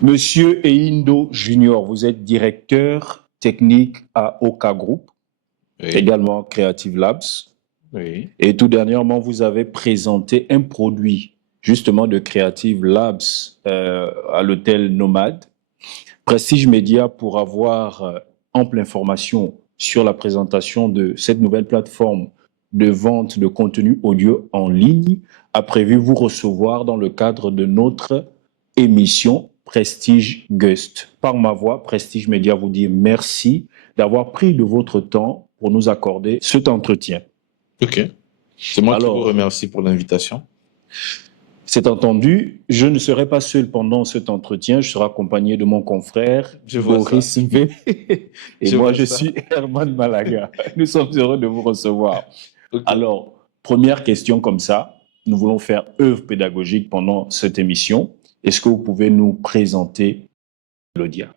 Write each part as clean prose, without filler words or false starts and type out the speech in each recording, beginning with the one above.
Monsieur Eindo Junior, vous êtes directeur technique à Oka Group, Oui, également Creative Labs. oui. Et tout dernièrement, vous avez présenté un produit justement de Creative Labs à l'hôtel Nomade. Prestige Media, pour avoir ample information sur la présentation de cette nouvelle plateforme de vente de contenu audio en ligne, a prévu vous recevoir dans le cadre de notre émission Prestige Guest. Par ma voix, Prestige Media vous dit merci d'avoir pris de votre temps pour nous accorder cet entretien. Ok. C'est moi qui vous Alors, remercie pour l'invitation. c'est entendu, je ne serai pas seul pendant cet entretien, je serai accompagné de mon confrère Je vois ça. Boris V. Et Je moi, vois je ça. suis Herman Malaga. Nous sommes heureux de vous recevoir. Ok. Alors, première question comme ça, nous voulons faire œuvre pédagogique pendant cette émission. Est-ce que vous pouvez nous présenter Melodia?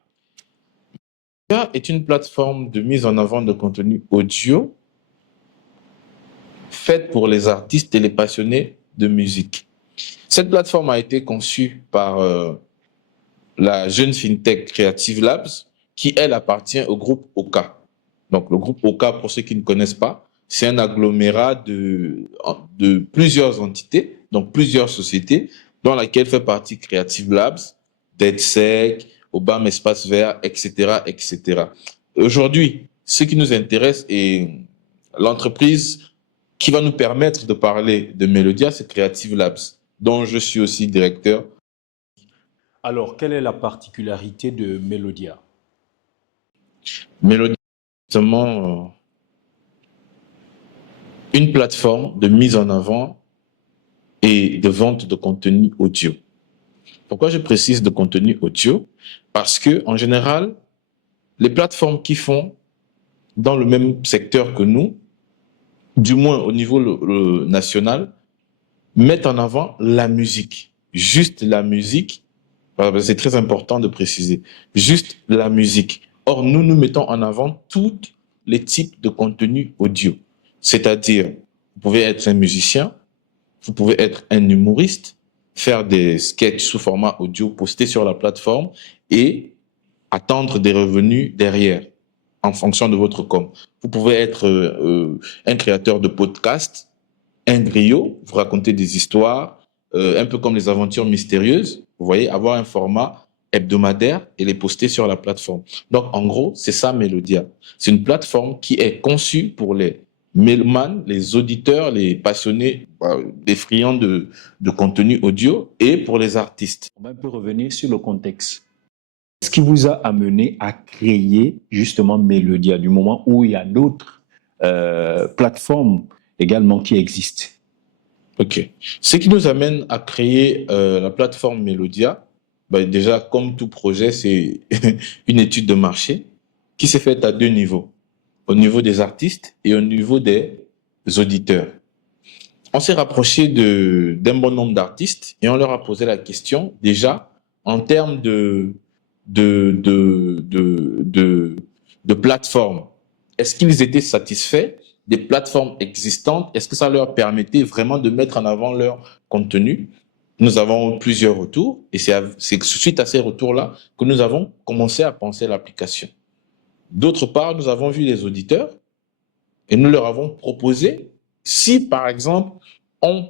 Melodia est une plateforme de mise en avant de contenu audio faite pour les artistes et les passionnés de musique. Cette plateforme a été conçue par la jeune fintech Creative Labs, qui, elle, appartient au groupe Oka. Donc, le groupe Oka, pour ceux qui ne connaissent pas, c'est un agglomérat de plusieurs entités, donc plusieurs sociétés, dans laquelle fait partie Creative Labs, DeadSec, Obama Espace Vert, etc., etc. Aujourd'hui, ce qui nous intéresse est l'entreprise qui va nous permettre de parler de Melodia, c'est Creative Labs, dont je suis aussi directeur. Alors, quelle est la particularité de Melodia? Melodia, justement, une plateforme de mise en avant et de vente de contenu audio. Pourquoi je précise de contenu audio? Parce que, en général, les plateformes qui font dans le même secteur que nous, du moins au niveau national, mettent en avant la musique. Juste la musique. C'est très important de préciser. Juste la musique. Or, nous mettons en avant tous les types de contenu audio. C'est-à-dire, vous pouvez être un musicien, vous pouvez être un humoriste, faire des sketchs sous format audio, poster sur la plateforme et attendre des revenus derrière en fonction de votre com. Vous pouvez être un créateur de podcast, un griot, vous racontez des histoires, un peu comme les aventures mystérieuses, vous voyez, avoir un format hebdomadaire et les poster sur la plateforme. Donc, en gros, c'est ça Melodia. C'est une plateforme qui est conçue pour les mélomanes, les auditeurs, les passionnés, des friands de contenu audio et pour les artistes. On va un peu revenir sur le contexte. Ce qui vous a amené à créer justement Melodia, du moment où il y a d'autres plateformes également qui existent? Ok. Ce qui nous amène à créer la plateforme Melodia, déjà, comme tout projet, c'est une étude de marché qui s'est faite à deux niveaux, au niveau des artistes et au niveau des auditeurs. On s'est rapproché d'un bon nombre d'artistes et on leur a posé la question, déjà, en termes de plateformes. Est-ce qu'ils étaient satisfaits des plateformes existantes? Est-ce que ça leur permettait vraiment de mettre en avant leur contenu? Nous avons plusieurs retours et c'est suite à ces retours-là que nous avons commencé à penser l'application. D'autre part, nous avons vu les auditeurs et nous leur avons proposé, si par exemple, on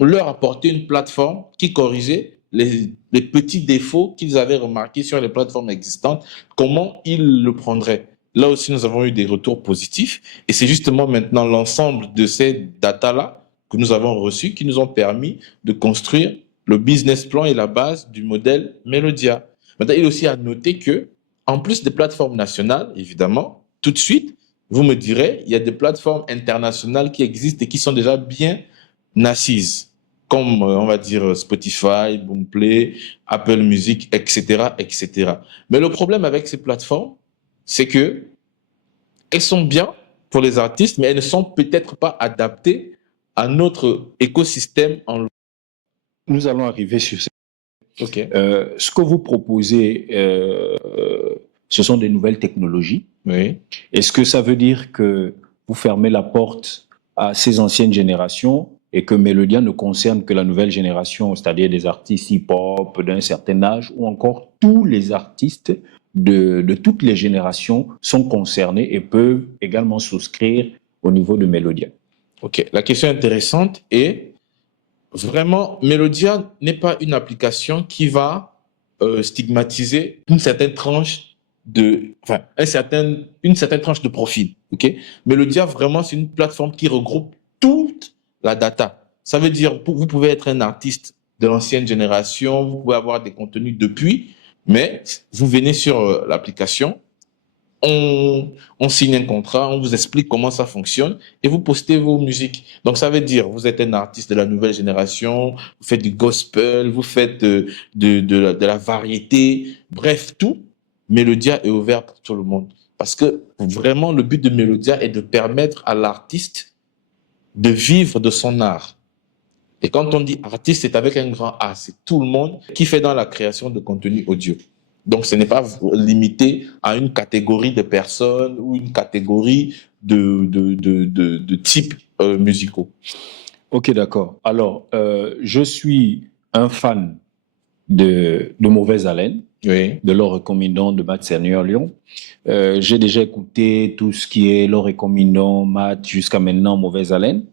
leur apportait une plateforme qui corrigeait les petits défauts qu'ils avaient remarqués sur les plateformes existantes, comment ils le prendraient? Là aussi, nous avons eu des retours positifs et c'est justement maintenant l'ensemble de ces datas-là que nous avons reçus qui nous ont permis de construire le business plan et la base du modèle Melodia. Maintenant, il est aussi à noter que, en plus des plateformes nationales, évidemment, tout de suite, vous me direz, il y a des plateformes internationales qui existent et qui sont déjà bien assises, comme on va dire Spotify, Boomplay, Apple Music, etc., etc. Mais le problème avec ces plateformes, c'est que elles sont bien pour les artistes, mais elles ne sont peut-être pas adaptées à notre écosystème en ligne. Nous allons arriver sur ça. Ok. Ce que vous proposez, ce sont des nouvelles technologies. Oui. Est-ce que ça veut dire que vous fermez la porte à ces anciennes générations et que Melodia ne concerne que la nouvelle génération, c'est-à-dire des artistes hip-hop d'un certain âge, ou encore tous les artistes de toutes les générations sont concernés et peuvent également souscrire au niveau de Melodia. Ok, la question intéressante est vraiment, Melodia n'est pas une application qui va stigmatiser une certaine tranche enfin, une certaine tranche de profil. Ok, Melodia, vraiment, c'est une plateforme qui regroupe toute la data. Ça veut dire, vous pouvez être un artiste de l'ancienne génération, vous pouvez avoir des contenus depuis, mais vous venez sur l'application, on signe un contrat, on vous explique comment ça fonctionne et vous postez vos musiques. Donc, ça veut dire, vous êtes un artiste de la nouvelle génération, vous faites du gospel, vous faites de la variété, bref, tout. Melodia est ouvert pour tout le monde. Parce que vraiment, le but de Melodia est de permettre à l'artiste de vivre de son art. Et quand on dit artiste, c'est avec un grand A, c'est tout le monde qui fait dans la création de contenu audio. Donc, ce n'est pas limité à une catégorie de personnes ou une catégorie de types musicaux. Ok, d'accord. Alors, je suis un fan de Mauvaise Haleine, Oui. de L'Or Recommandant de Matt Seigneur Lyon. J'ai déjà écouté tout ce qui est L'Or Recommandant, Matt, jusqu'à maintenant Mauvaise Haleine.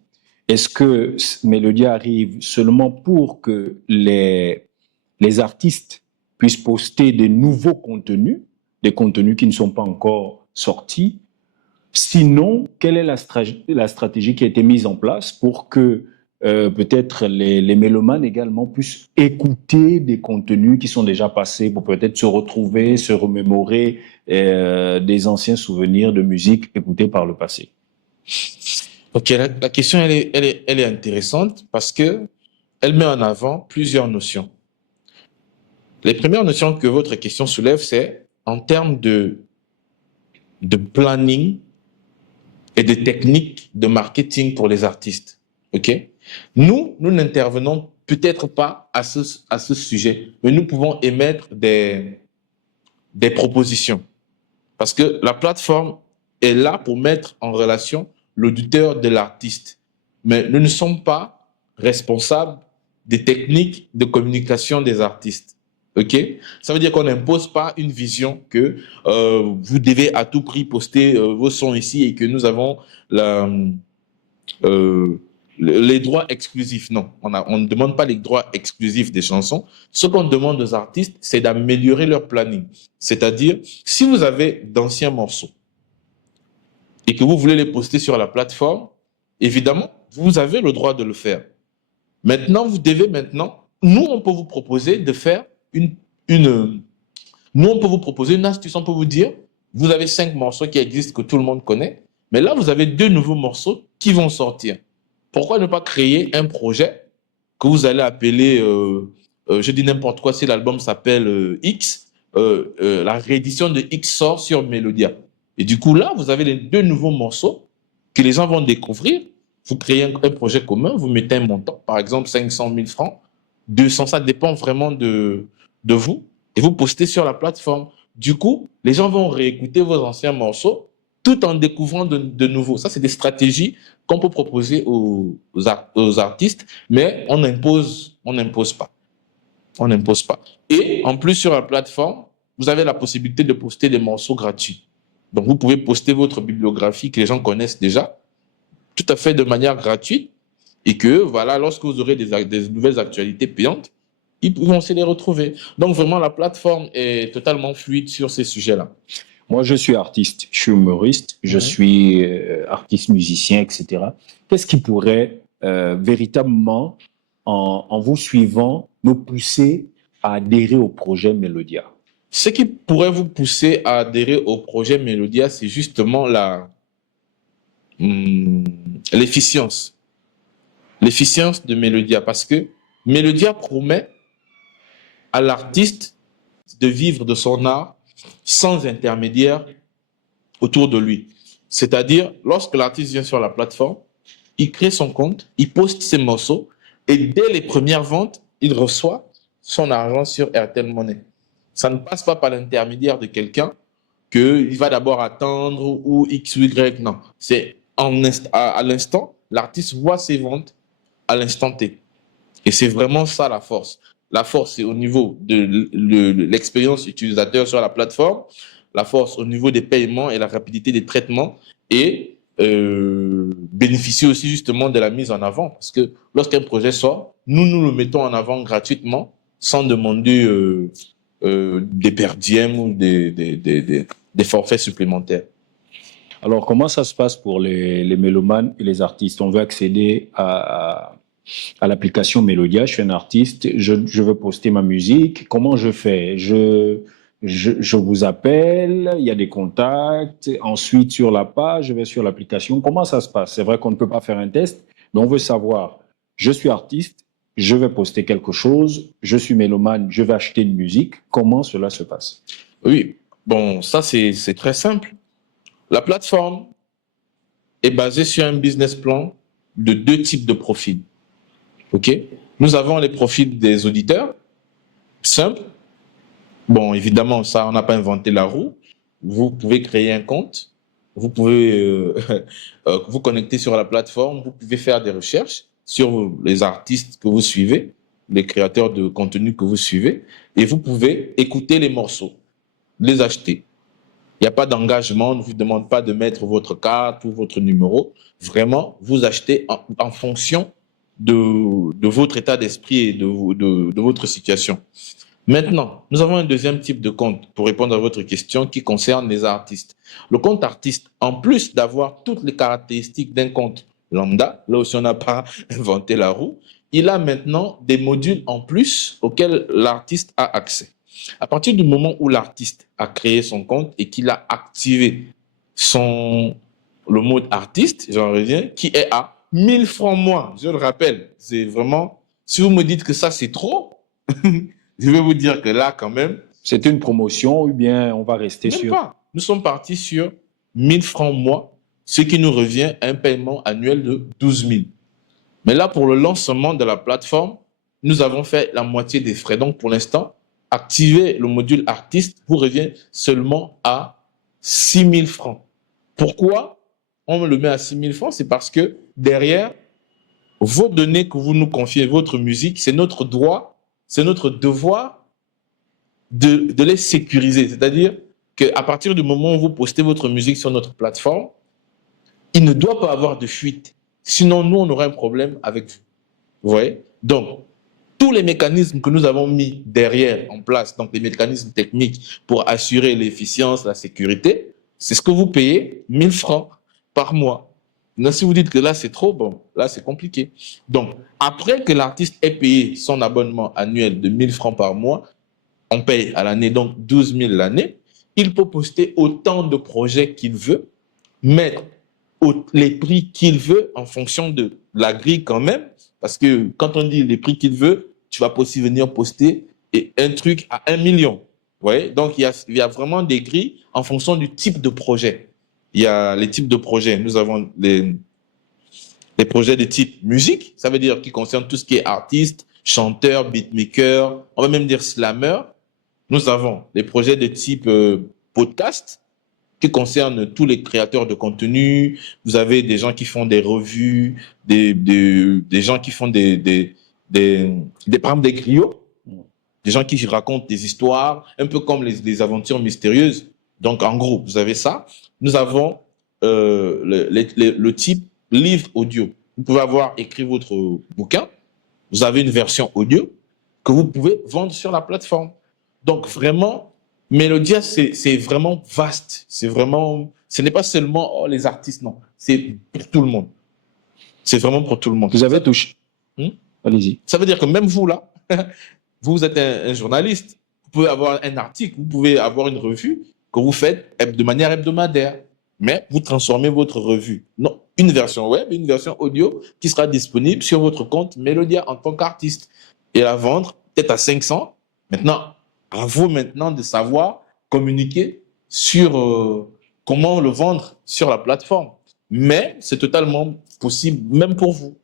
Est-ce que Melodia arrive seulement pour que les artistes puissent poster des nouveaux contenus, des contenus qui ne sont pas encore sortis? Sinon, quelle est la stratégie qui a été mise en place pour que peut-être les mélomanes également puissent écouter des contenus qui sont déjà passés pour peut-être se retrouver, se remémorer des anciens souvenirs de musique écoutée par le passé? Ok, la question, elle est intéressante parce que elle met en avant plusieurs notions. Les premières notions que votre question soulève, c'est en termes de planning et de techniques de marketing pour les artistes. OK? Nous n'intervenons peut-être pas à ce sujet, mais nous pouvons émettre des propositions. Parce que la plateforme est là pour mettre en relation l'auditeur de l'artiste. Mais nous ne sommes pas responsables des techniques de communication des artistes. OK? Ça veut dire qu'on n'impose pas une vision que vous devez à tout prix poster vos sons ici et que nous avons les droits exclusifs. Non, on ne demande pas les droits exclusifs des chansons. Ce qu'on demande aux artistes, c'est d'améliorer leur planning. C'est-à-dire, si vous avez d'anciens morceaux et que vous voulez les poster sur la plateforme, évidemment, vous avez le droit de le faire. Maintenant, nous, on peut vous proposer de faire nous, on peut vous proposer une astuce, on peut vous dire, vous avez 5 morceaux qui existent, que tout le monde connaît, mais là, vous avez 2 nouveaux morceaux qui vont sortir. Pourquoi ne pas créer un projet que vous allez appeler, je dis n'importe quoi, si l'album s'appelle X, la réédition de X sort sur Melodia. Et du coup, là, vous avez les 2 nouveaux morceaux que les gens vont découvrir. Vous créez un projet commun, vous mettez un montant, par exemple 500 000 francs, 200, ça dépend vraiment de vous, et vous postez sur la plateforme. Du coup, les gens vont réécouter vos anciens morceaux tout en découvrant de nouveaux. Ça, c'est des stratégies qu'on peut proposer aux artistes, mais on n'impose pas. On n'impose pas. Et en plus, sur la plateforme, vous avez la possibilité de poster des morceaux gratuits. Donc, vous pouvez poster votre bibliographie que les gens connaissent déjà, tout à fait de manière gratuite, et que, voilà, lorsque vous aurez des nouvelles actualités payantes, ils vont aussi les retrouver. Donc, vraiment, la plateforme est totalement fluide sur ces sujets-là. Moi, je suis artiste, je suis humoriste, je suis artiste musicien, etc. Qu'est-ce qui pourrait véritablement, en vous suivant, me pousser à adhérer au projet Melodia? Ce qui pourrait vous pousser à adhérer au projet Melodia, c'est justement l'efficience. L'efficience de Melodia. Parce que Melodia promet à l'artiste de vivre de son art sans intermédiaire autour de lui. C'est-à-dire, lorsque l'artiste vient sur la plateforme, il crée son compte, il poste ses morceaux et dès les premières ventes, il reçoit son argent sur Airtel Money. Ça ne passe pas par l'intermédiaire de quelqu'un qu'il va d'abord attendre ou X ou Y. Non, c'est à l'instant, l'artiste voit ses ventes à l'instant T. Et c'est vraiment ça la force. La force, c'est au niveau de l'expérience utilisateur sur la plateforme, la force au niveau des paiements et la rapidité des traitements, et bénéficier aussi justement de la mise en avant. Parce que lorsqu'un projet sort, nous le mettons en avant gratuitement sans demander des per diem ou des forfaits supplémentaires. Alors, comment ça se passe pour les mélomanes et les artistes? On veut accéder à l'application Melodia. Je suis un artiste, je veux poster ma musique. Comment je fais? Je vous appelle, il y a des contacts. Ensuite, sur la page, je vais sur l'application. Comment ça se passe? C'est vrai qu'on ne peut pas faire un test, mais on veut savoir, je suis artiste, je vais poster quelque chose, je suis mélomane, je vais acheter une musique. Comment cela se passe? Oui, bon, ça c'est très simple. La plateforme est basée sur un business plan de 2 types de profils. OK? Nous avons les profils des auditeurs, simples. Bon, évidemment, ça, on n'a pas inventé la roue. Vous pouvez créer un compte, vous pouvez vous connecter sur la plateforme, vous pouvez faire des recherches sur les artistes que vous suivez, les créateurs de contenu que vous suivez, et vous pouvez écouter les morceaux, les acheter. Il n'y a pas d'engagement, on ne vous demande pas de mettre votre carte ou votre numéro. Vraiment, vous achetez en fonction de votre état d'esprit et de votre situation. Maintenant, nous avons un deuxième type de compte pour répondre à votre question qui concerne les artistes. Le compte artiste, en plus d'avoir toutes les caractéristiques d'un compte lambda, là aussi on n'a pas inventé la roue, il a maintenant des modules en plus auxquels l'artiste a accès. À partir du moment où l'artiste a créé son compte et qu'il a activé le mode artiste, j'en reviens, qui est à 1000 francs mois, je le rappelle, c'est vraiment, si vous me dites que ça c'est trop, je vais vous dire que là, quand même, C'est une promotion ou bien on va rester même sur... pas. Nous sommes partis sur 1000 francs mois, ce qui nous revient à un paiement annuel de 12 000. Mais là, pour le lancement de la plateforme, nous avons fait la moitié des frais. Donc, pour l'instant, activer le module artiste vous revient seulement à 6 000 francs. Pourquoi on le met à 6 000 francs? C'est parce que derrière, vos données que vous nous confiez, votre musique, c'est notre droit, c'est notre devoir de les sécuriser. C'est-à-dire qu'à partir du moment où vous postez votre musique sur notre plateforme, il ne doit pas avoir de fuite. Sinon, nous, on aurait un problème avec vous. Vous voyez? Donc, tous les mécanismes que nous avons mis derrière en place, donc les mécanismes techniques pour assurer l'efficience, la sécurité, c'est ce que vous payez 1000 francs par mois. Donc, si vous dites que là, c'est trop, bon, là, c'est compliqué. Donc, après que l'artiste ait payé son abonnement annuel de 1000 francs par mois, on paye à l'année, donc 12 000 l'année, il peut poster autant de projets qu'il veut, mettre les prix qu'il veut en fonction de la grille quand même, parce que quand on dit les prix qu'il veut, tu vas aussi venir poster un truc à 1 million. Vous voyez? Donc, il y a vraiment des grilles en fonction du type de projet. Il y a les types de projets. Nous avons les projets de type musique, ça veut dire qui concerne tout ce qui est artiste, chanteur, beatmaker, on va même dire slammer. Nous avons les projets de type podcast, qui concernent tous les créateurs de contenu. Vous avez des gens qui font des revues, des gens qui font par exemple, des griots, des gens qui racontent des histoires, un peu comme les aventures mystérieuses. Donc, en gros, vous avez ça. Nous avons le type livre audio. Vous pouvez avoir écrit votre bouquin, vous avez une version audio que vous pouvez vendre sur la plateforme. Donc, vraiment, Melodia, c'est vraiment vaste. C'est vraiment, ce n'est pas seulement les artistes, non. C'est pour tout le monde. C'est vraiment pour tout le monde. Vous avez touché. Allez-y. Ça veut dire que même vous, là, vous êtes un journaliste. Vous pouvez avoir un article, vous pouvez avoir une revue que vous faites de manière hebdomadaire. Mais vous transformez votre revue. Non, une version web, une version audio qui sera disponible sur votre compte Melodia en tant qu'artiste. Et la vendre peut-être à 500. Maintenant, à vous maintenant de savoir communiquer sur comment le vendre sur la plateforme. Mais c'est totalement possible, même pour vous.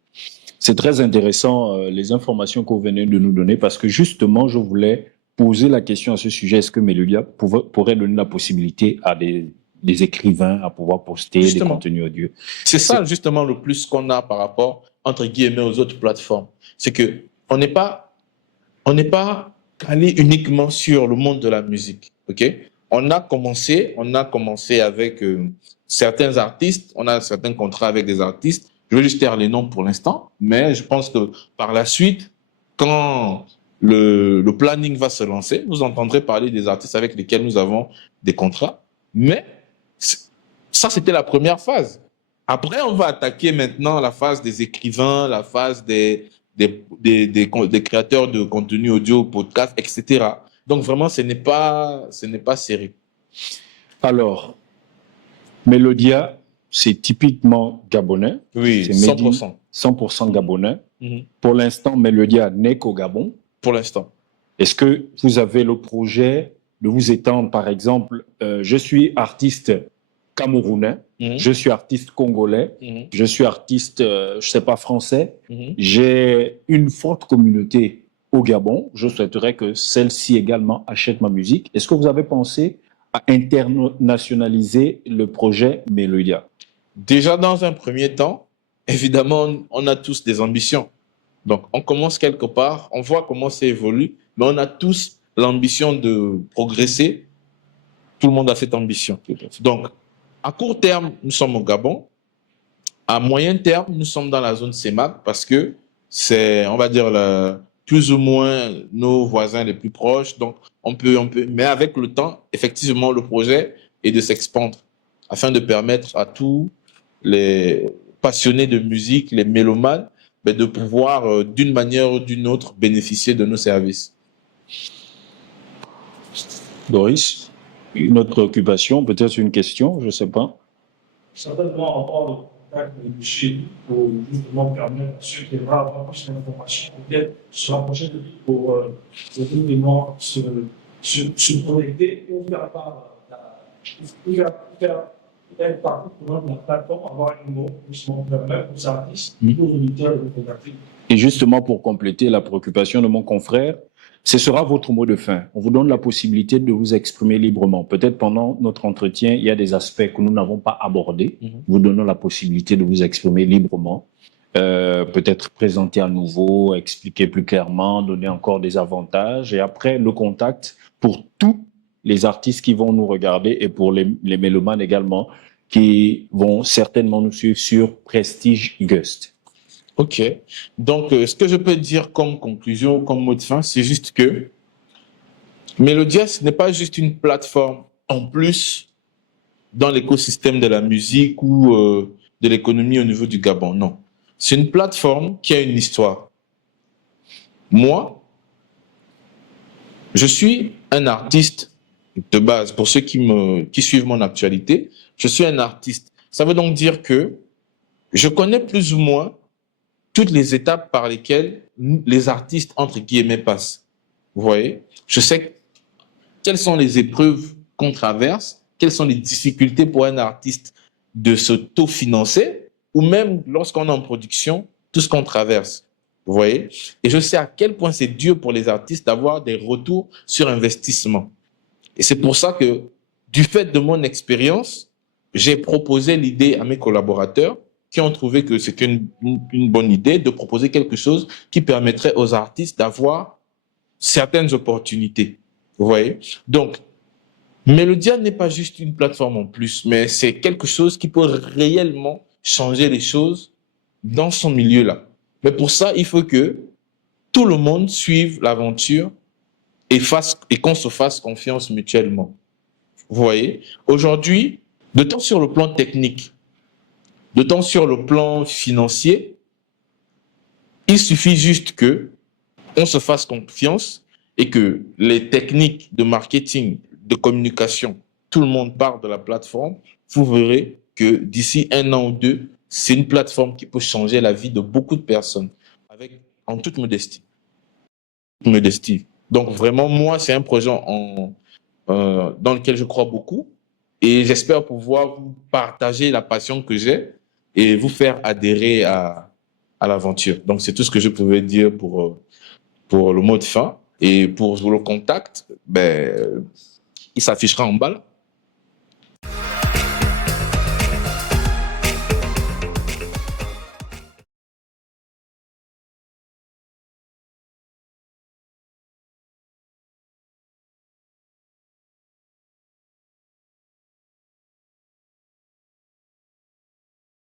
C'est très intéressant les informations que vous venez de nous donner parce que justement, je voulais poser la question à ce sujet. Est-ce que Melodia pourrait donner la possibilité à des écrivains à pouvoir poster des contenus audio? C'est ça justement le plus qu'on a par rapport entre guillemets, aux autres plateformes. C'est que on n'est pas calé uniquement sur le monde de la musique. Ok? On a commencé avec certains artistes, on a certains contrats avec des artistes. Je vais juste taire les noms pour l'instant, mais je pense que par la suite, quand le planning va se lancer, vous entendrez parler des artistes avec lesquels nous avons des contrats. Mais ça, c'était la première phase. Après, on va attaquer maintenant la phase des écrivains, la phase des créateurs de contenu audio, podcast, etc. Donc vraiment, ce n'est pas serré. Alors, Melodia, c'est typiquement gabonais. Oui, C'est 100%. 100% gabonais. Mhm. Pour l'instant, Melodia n'est qu'au Gabon. Pour l'instant. Est-ce que vous avez le projet de vous étendre, par exemple, je suis artiste camerounais, je suis artiste congolais, je suis artiste, je sais pas, français. J'ai une forte communauté au Gabon. Je souhaiterais que celle-ci également achète ma musique. Est-ce que vous avez pensé à internationaliser le projet Melodia? Déjà, dans un premier temps, évidemment, on a tous des ambitions. Donc, on commence quelque part, on voit comment ça évolue, mais on a tous l'ambition de progresser. Tout le monde a cette ambition. Donc, à court terme, nous sommes au Gabon. À moyen terme, nous sommes dans la zone CEMAC parce que c'est, on va dire, plus ou moins nos voisins les plus proches. Donc, on peut, mais avec le temps, effectivement, le projet est de s'expandre afin de permettre à tous les passionnés de musique, les mélomanes, de pouvoir, d'une manière ou d'une autre, bénéficier de nos services. Doris, une autre préoccupation, peut-être une question, je ne sais pas. Certainement avoir le contact de chez nous pour justement permettre à ceux qui aimeraient avoir plus d'informations, peut-être se rapprocher de lui pour évidemment se connecter et faire part faire partie de la plateforme, avoir un numéro justement permettre aux artistes, aux auditeurs de vous contacter. Et justement, pour compléter la préoccupation de mon confrère, ce sera votre mot de fin. On vous donne la possibilité de vous exprimer librement. Peut-être pendant notre entretien, il y a des aspects que nous n'avons pas abordés. Vous donnons la possibilité de vous exprimer librement. Peut-être présenter à nouveau, expliquer plus clairement, donner encore des avantages. Et après, le contact pour tous les artistes qui vont nous regarder et pour les mélomanes également, qui vont certainement nous suivre sur Prestige Gust. Ok. Donc, ce que je peux dire comme conclusion, comme mot de fin, c'est juste que Melodia, ce n'est pas juste une plateforme en plus dans l'écosystème de la musique ou de l'économie au niveau du Gabon. Non. C'est une plateforme qui a une histoire. Moi, je suis un artiste de base. Pour ceux qui suivent mon actualité, je suis un artiste. Ça veut donc dire que je connais plus ou moins toutes les étapes par lesquelles les artistes, entre guillemets, passent. Vous voyez? Je sais quelles sont les épreuves qu'on traverse, quelles sont les difficultés pour un artiste de s'auto-financer, ou même lorsqu'on est en production, tout ce qu'on traverse. Vous voyez? Et je sais à quel point c'est dur pour les artistes d'avoir des retours sur investissement. Et c'est pour ça que, du fait de mon expérience, j'ai proposé l'idée à mes collaborateurs qui ont trouvé que c'était une bonne idée de proposer quelque chose qui permettrait aux artistes d'avoir certaines opportunités. Vous voyez? Donc, Melodia n'est pas juste une plateforme en plus, mais c'est quelque chose qui peut réellement changer les choses dans son milieu-là. Mais pour ça, il faut que tout le monde suive l'aventure et qu'on se fasse confiance mutuellement. Vous voyez? Aujourd'hui, de tant sur le plan technique, de tant sur le plan financier, il suffit juste que on se fasse confiance et que les techniques de marketing, de communication, tout le monde part de la plateforme. Vous verrez que d'ici 1 an ou 2, c'est une plateforme qui peut changer la vie de beaucoup de personnes en toute modestie. Donc vraiment, moi, c'est un projet dans lequel je crois beaucoup et j'espère pouvoir vous partager la passion que j'ai et vous faire adhérer à l'aventure. Donc, c'est tout ce que je pouvais dire pour le mot de fin. Et pour le contact, il s'affichera en bas là.